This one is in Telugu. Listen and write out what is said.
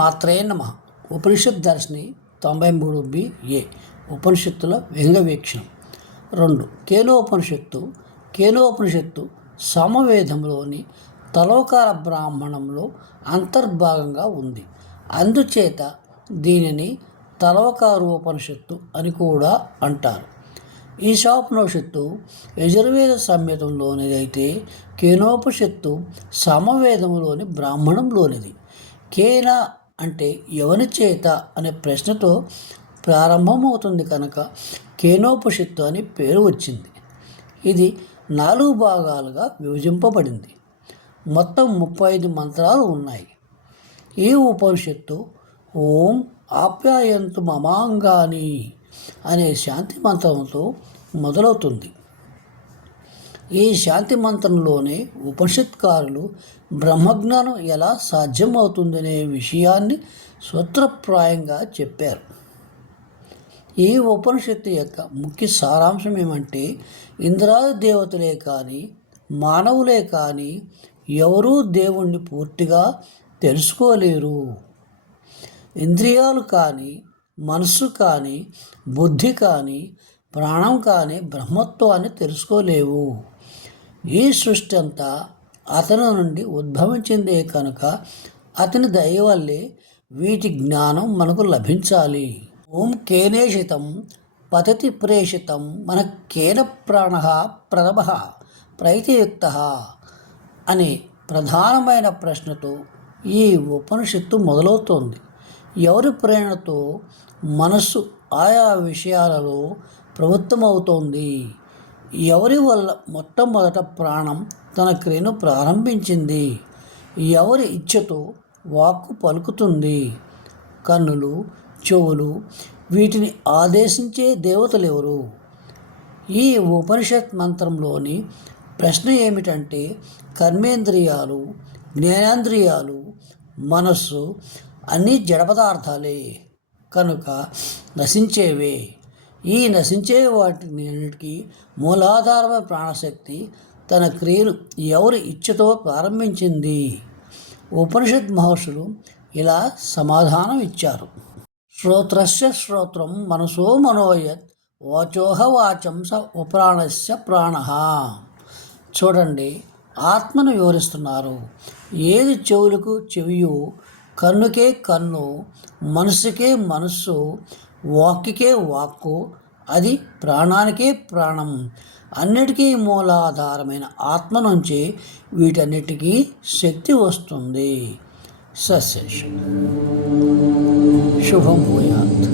శ్రీమాత్రే నమ. ఉపనిషత్ దర్శిని తొంభై మూడు బి ఏ. ఉపనిషత్తుల వ్యంగవీక్షణం. రెండు. కేలోపనిషత్తు. కేలోపనిషత్తు సమవేదంలోని తలోకార బ్రాహ్మణంలో అంతర్భాగంగా ఉంది. అందుచేత దీనిని తలవకారోపనిషత్తు అని కూడా అంటారు. ఈ ఈశాపనిషత్తు యజుర్వేద సంహితంలోనిదైతే కేనోపనిషత్తు సమవేదంలోని బ్రాహ్మణంలోనిది. కేన అంటే ఎవని చేత అనే ప్రశ్నతో ప్రారంభమవుతుంది కనుక కేనోపనిషత్తు అని పేరు వచ్చింది. ఇది నాలుగు భాగాలుగా విభజింపబడింది. మొత్తం ముప్పై ఐదు మంత్రాలు ఉన్నాయి. ఈ ఉపనిషత్తు ఓం ఆప్యాయంతు మమాంగాని అనే శాంతి మంత్రంతో మొదలవుతుంది. ఈ శాంతి మంత్రంలోనే ఉపనిషత్కారులు బ్రహ్మజ్ఞానం ఎలా సాధ్యమవుతుందనే విషయాన్ని సూత్రప్రాయంగా చెప్పారు. ఈ ఉపనిషత్తు యొక్క ముఖ్య సారాంశం ఏమంటే ఇంద్రాది దేవతలే కానీ మానవులే కానీ ఎవరూ దేవుణ్ణి పూర్తిగా తెలుసుకోలేరు. ఇంద్రియాలు కానీ మనస్సు కానీ బుద్ధి కానీ ప్రాణం కానీ బ్రహ్మత్వాన్ని తెలుసుకోలేవు. ఈ సృష్టి అంతా అతని నుండి ఉద్భవించిందే కనుక అతని దయ వల్లే వీటి జ్ఞానం మనకు లభించాలి. ఓం కేనేషితం పతతి ప్రేషితం మన కేన ప్రాణ ప్రథమ ప్రైతియుక్త అనే ప్రధానమైన ప్రశ్నతో ఈ ఉపనిషత్తు మొదలవుతోంది. ఎవరి ప్రేరణతో మనస్సు ఆయా విషయాలలో ప్రవృత్తమవుతోంది? ఎవరి వల్ల మొట్టమొదట ప్రాణం తన క్రియను ప్రారంభించింది? ఎవరి ఇచ్ఛతో వాక్కు పలుకుతుంది? కన్నులు చెవులు వీటిని ఆదేశించే దేవతలు ఎవరు? ఈ ఉపనిషత్ మంత్రంలోని ప్రశ్న ఏమిటంటే కర్మేంద్రియాలు జ్ఞానేంద్రియాలు మనస్సు అన్నీ జడ పదార్థాలే. కనుక నశించేవే. ఈ నశించే వాటిని అన్నిటికీ మూలాధారమైన ప్రాణశక్తి తన క్రియలు ఎవరి ఇచ్చతో ప్రారంభించింది. ఉపనిషత్ మహర్షులు ఇలా సమాధానం ఇచ్చారు. శ్రోత్రస్య శ్రోత్రం మనసో మనోయత్ వాచోహ వాచం స ఉప్రాణస్య ప్రాణ. చూడండి ఆత్మను వివరిస్తున్నారు. ఏది చెవులకు చెవియు కన్నుకే కన్ను మనసుకే మనస్సు వాక్కికే వాక్కు అది ప్రాణానికే ప్రాణం. అన్నిటికీ మూలాధారమైన ఆత్మ నుంచి వీటన్నిటికీ శక్తి వస్తుంది. సస్యం శుభం భూయాత్.